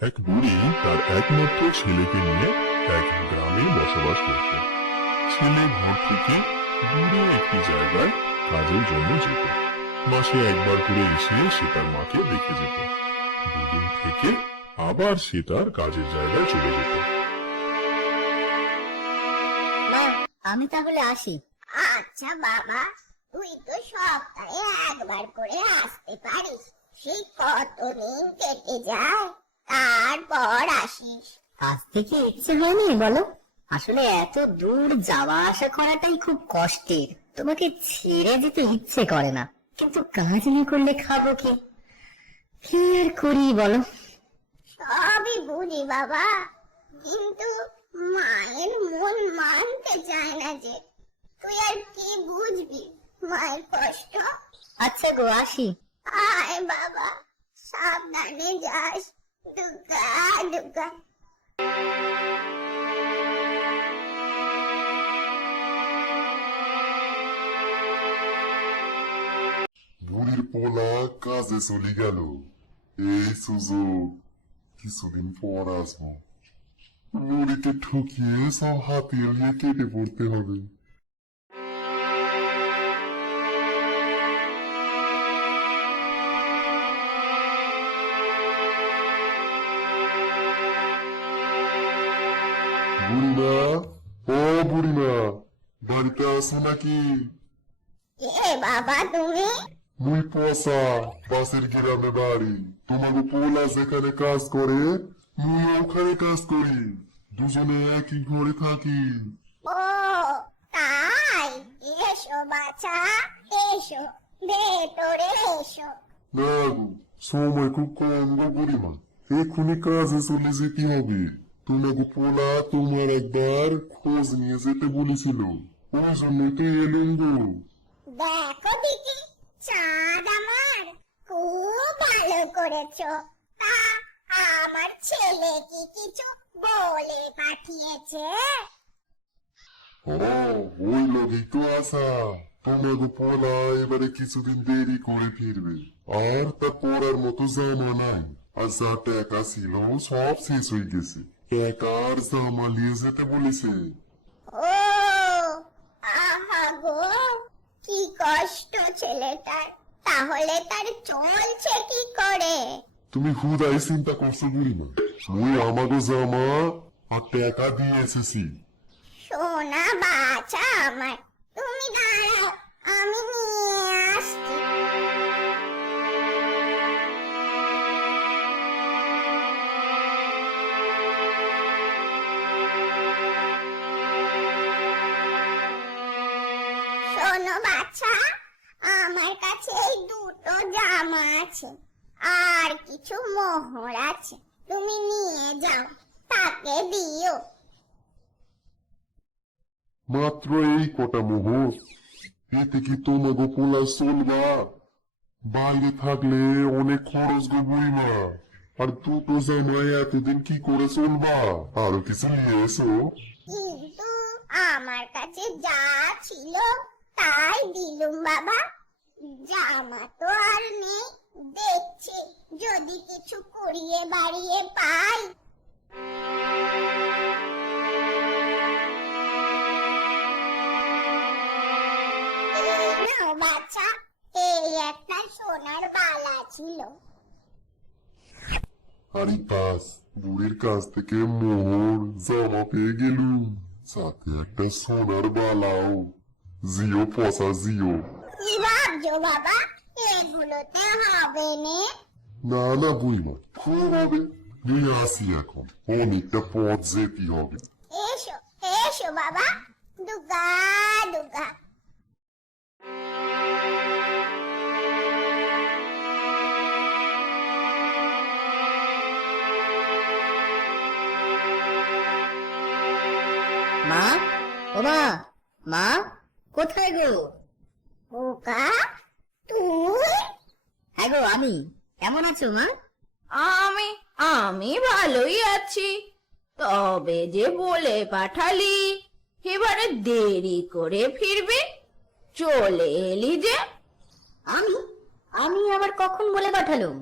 এক বুড়ি তার একমাত্র ছেলেকে নিয়ে এক গ্রামে বসবাস করত। ছেলে ঘর থেকে দূরে একটি জায়গায় কাজের জন্য যেত। মাসে একবার করে এসে সে তার মাকে দেখে যেত। দুদিন থেকে আবার সে তার কাজের জায়গায় চলে যেত। আমি তাহলে আসি। আচ্ছা বাবা, তুই তো সপ্তাহে একবার করে আসতে পারিস। সেই কতদিন কেটে যায়। তারপর আসিস। আজ থেকে ইচ্ছে হয়নি বলো। আসলে এত দূর যাওয়া আসা করাটাই খুব কষ্টের। তোমাকে ছেড়ে যেতে ইচ্ছে করে না। কিন্তু কাজ নিয়ে করলে খাব কি? কি আর করি বলো? সবই বুঝি বাবা। কিন্তু মায়ের মন মানতে চায় না যে তুই আর কি বুঝবি মায়ের কষ্ট? আচ্ছা গো আসি। আয় বাবা সাবধানে যাস। বুড়ির পোলা কাজে চলে গেল। এই সুযোগ কিছুদিন পর আসব। বুড়িকে ঠকিয়ে সব হাতে নিয়ে কেটে পড়তে হবে। বাড়িতে আসো নাকি? কে বাবা তুমি? মুই পসা পাশের গ্রামে বাড়ি। তোমার পোলা যেখানে কাজ করে মুই ওখানে কাজ করি। দুজনে একই ঘরে থাকি। ও তাই? এসো বাছা এসো ভেতরে এসো। না গো, সময় খুব কম গো বুড়িমা। এক্ষুনি কাজে চলে যেতে হবে। তোমাকে পোলা তোমার একবার খোঁজ নিয়ে যেতে বলেছিল। ওই জন্যই তো এলুম গো দেখো দিদি চাঁদ আমার খুব ভালো করেছ। তা আমার ছেলে কি কিছু বলে পাঠিয়েছে? ও ওই লোকই তো আসা তোমাকে পোলা এবারে কিছুদিন দেরি করে ফিরবে। আর তা পড়ার মতো জামা নাই। আর যা টাকা ছিল সব শেষ হয়ে গেছে। টাকার জামা নিয়ে যেতে বলেছে ও আহা গো কি কষ্ট ছেলেটার তাহলে তার চলছে কি করে? তুমি হুদাই চিন্তা করছ না মুই আমাকে জামা আর টাকা দিয়ে এসেছি। সোনা বাছা আমার তুমি দাঁড়াও আমি নিয়ে আসছি। শোনো বাচ্চা আমার কাছে এই দুটো জামা আছে আর কিছু মোহর আছে। তুমি নিয়ে যাও তাকে দিও। মাত্র এই কটা মোহর এতে কি তোমাকে পোলা চলবা? বাইরে থাকলে অনেক খরচ গো বুড়িমা আর দুটো জামাই এতদিন কি করে চলবা? আরও কিছু নিয়ে এসো। কিন্তু আমার কাছে যা ছিল তাই দিলুম বাবা। জামা তো আর নেই, দেখছি। যদি কিছু কুড়িয়ে বাড়িয়ে পাই। একটা সোনার বালা ছিল। আরে বাস, বুড়ির কাছ থেকে মোহর, জামা পেয়ে গেলুম। সাথে একটা সোনার বালাও। জিও পসা জিও কি ভাবছ বাবা এগুলোতে হবে নে না না বুড়িমা খুব হবে নিয়ে আসি এখন অনেকটা পথ যেতে হবে এসো এসো বাবা দুগা দুগা মা ও মা মা কোথায় গো? খোকা তুই হ্যাঁ গো আমি। কেমন আছো মা? আমি আমি ভালোই আছি। তবে যে বলে পাঠালি এবারে দেরি করে ফিরবি। চলে এলি যে। আমি? আমি আবার কখন বলে পাঠালুম?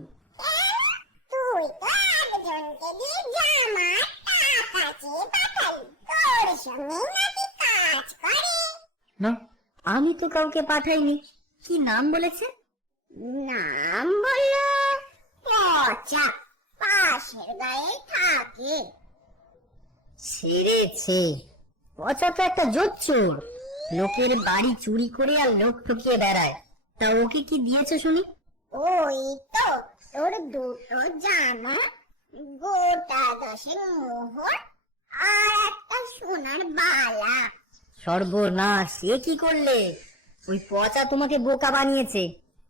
তুই তো একজনকে দিয়ে জামা টাকা চেয়ে পাঠালি। তোর সঙ্গে নাকি কাজ করে না? আমি তো কাউকে পাঠাইনি। কি নাম বলেছে? নাম বলল পচা পাশের গায়ে থাকে। ছেড়েছে। পচা তো একটা জোচ্চোর লোকের বাড়ি চুরি করে আর লোক ঠকিয়ে বেড়ায়। তা ওকে কি দিয়েছে শুনি? ওই তো তোর দুটো জামা গোটা দশের মোহর আর একটা সোনার বালা। সর্বনাশ। এ কি করলে? ওই পচা তোমাকে বোকা বানিয়েছে।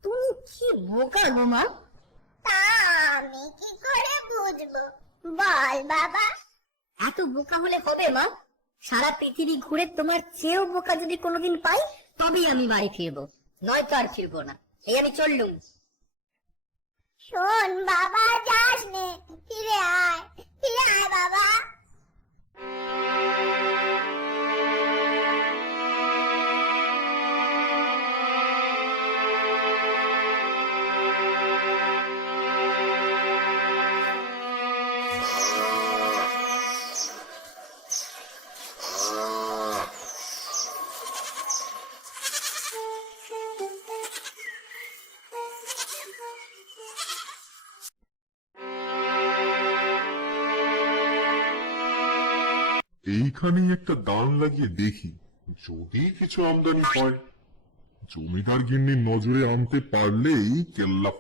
তুমি কি বোকা গো মা? তা আমি কি করে বুঝব? বল বাবা। এত বোকা হলে হবে মা? সারা পৃথিবী ঘুরে তোমার চেয়েও বোকা যদি কোনোদিন পাই তবেই আমি বাড়ি ফিরবো। নয়তো আর ফিরবো না। এই আমি চললুম। শোন বাবা যাস এইখানেই একটা দান লাগিয়ে দেখি। যদি কিছু আমদানি হয়, জমিদার গিন্নির নজরে আনতে পারলেই কেল্লা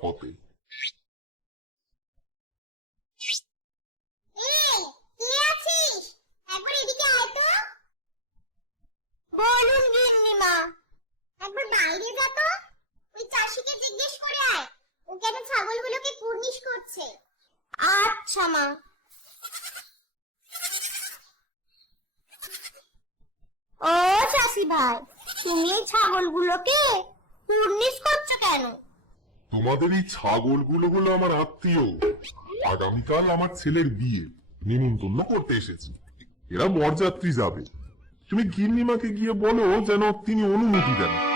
চাষিকে জিজ্ঞেস করে আয়। ও ছাগলগুলোকে কুর্নিশ করছে? আচ্ছা মা ও চাষি ভাই, তুমি এই ছাগলগুলোকে কুর্নিশ করছ কেন? তোমাদের এই ছাগলগুলো হলো আমার আত্মীয়। আগামীকাল আমার ছেলের বিয়ে। নিমন্ত্রণ করতে এসেছি। এরা বরযাত্রী যাবে। তুমি গিন্নিমাকে গিয়ে বলো যেন তিনি অনুমতি দেন।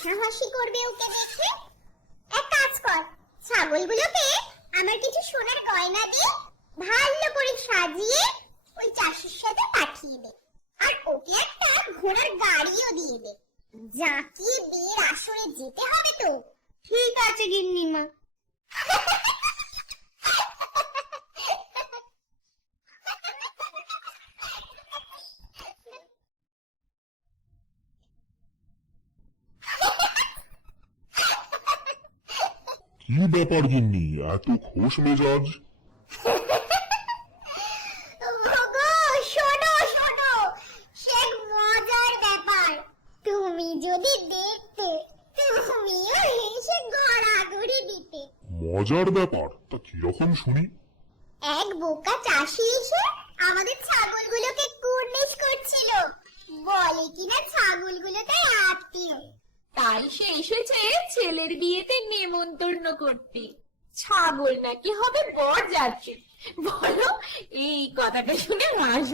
হাসাহাসি করবে ওকে দেখে? এক কাজ কর ছাগলগুলোকে আমার কিছু সোনার গয়না দিয়ে ভালো করে সাজিয়ে ওই চাষির সাথে পাঠিয়ে দে। আর ওকে একটা ঘোড়ার গাড়িও দিয়ে দে। জাঁকিয়ে বিয়ের আসরে যেতে হবে তো। ঠিক আছে গিন্নিমা। ব্যাপার গিন্নি এত খোশ মেজাজ। ওগো, শোনো শোনো সে এক মজার ব্যাপার। তুমি যদি দেখতে তুমিও গড়াগড়ি দিতে। মজার ব্যাপার? তা কীরকম শুনি? এক বোকা চাষি এসে আমাদের ছাগলগুলোকে কুর্নিশ করছিল। বলে কিনা ছাগলগুলো তাই আত্মীয় তাই সে এসেছে ছেলের বিয়েতে নেমন্তন্ন করতে। ছাগল নাকি হবে বর যাচ্ছে বলো, এই কথাটা শুনে হাস